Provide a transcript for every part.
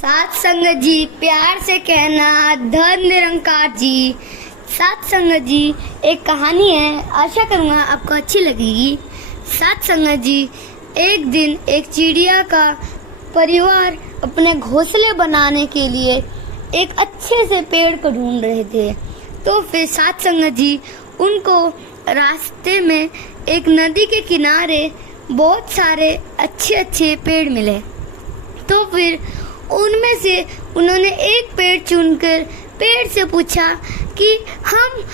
सात संगत जी, प्यार से कहना धन निरंकार जी। सात संगत जी एक कहानी है, आशा करूँगा आपको अच्छी लगेगी। सात संगत जी, एक दिन एक चिड़िया का परिवार अपने घोंसले बनाने के लिए एक अच्छे से पेड़ को ढूंढ रहे थे। तो फिर सात संगत जी उनको रास्ते में एक नदी के किनारे बहुत सारे अच्छे अच्छे पेड़ मिले। तो फिर उनमें से उन्होंने एक पेड़ चुनकर पेड़ से पूछा कि हम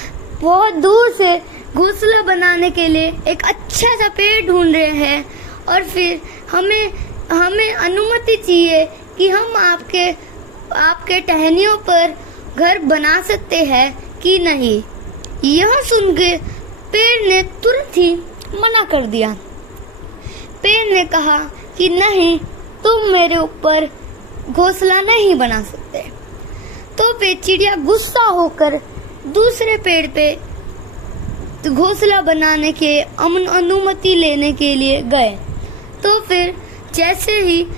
बहुत दूर से घोंसला बनाने के लिए एक अच्छा सा पेड़ ढूंढ रहे हैं और फिर हमें अनुमति चाहिए कि हम आपके टहनियों पर घर बना सकते हैं कि नहीं। यह सुनकर पेड़ ने तुरंत ही मना कर दिया। पेड़ ने कहा कि नहीं, तुम मेरे ऊपर घोंसला नहीं बना सकते। तो फिर चिड़िया गुस्सा होकर दूसरे पेड़ पे घोंसला बनाने के अनुमति लेने के लिए गए। तो फिर जैसे ही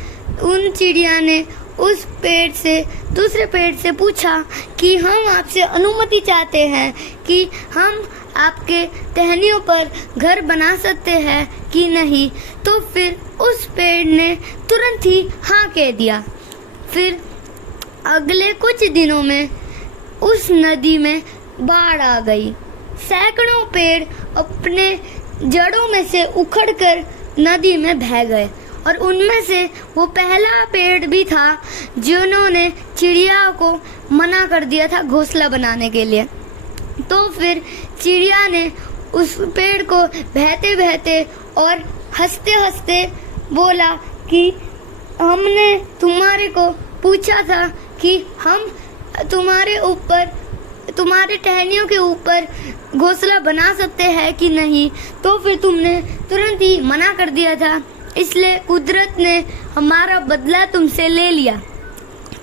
उन चिड़िया ने उस पेड़ से दूसरे पेड़ से पूछा कि हम आपसे अनुमति चाहते हैं कि हम आपके टहनियों पर घर बना सकते हैं कि नहीं, तो फिर उस पेड़ ने तुरंत ही हाँ कह दिया। फिर अगले कुछ दिनों में उस नदी में बाढ़ आ गई। सैकड़ों पेड़ अपने जड़ों में से उखड़कर नदी में बह गए और उनमें से वो पहला पेड़ भी था जिन्होंने चिड़िया को मना कर दिया था घोंसला बनाने के लिए। तो फिर चिड़िया ने उस पेड़ को बहते बहते और हंसते हंसते बोला कि हमने तुम्हारे को पूछा था कि हम तुम्हारे टहनियों के ऊपर घोंसला बना सकते हैं कि नहीं, तो फिर तुमने तुरंत ही मना कर दिया था, इसलिए कुदरत ने हमारा बदला तुमसे ले लिया।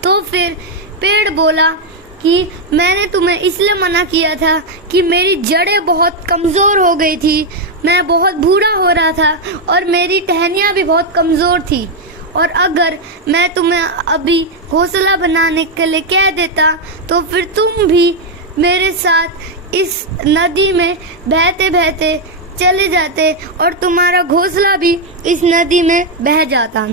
तो फिर पेड़ बोला कि मैंने तुम्हें इसलिए मना किया था कि मेरी जड़ें बहुत कमज़ोर हो गई थी, मैं बहुत बूढ़ा हो रहा था और मेरी टहनियाँ भी बहुत कमज़ोर थी, और अगर मैं तुम्हें अभी घोंसला बनाने के लिए कह देता तो फिर तुम भी मेरे साथ इस नदी में बहते बहते चले जाते और तुम्हारा घोंसला भी इस नदी में बह जाता।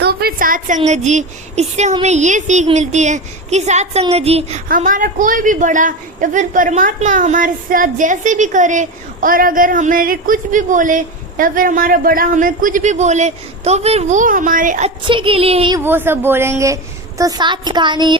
तो फिर सात संगत जी, इससे हमें ये सीख मिलती है कि सात संगत जी, हमारा कोई भी बड़ा या फिर परमात्मा हमारे साथ जैसे भी करे, और अगर हमारे कुछ भी बोले या फिर हमारा बड़ा हमें कुछ भी बोले तो फिर वो हमारे अच्छे के लिए ही वो सब बोलेंगे। तो सात कहानी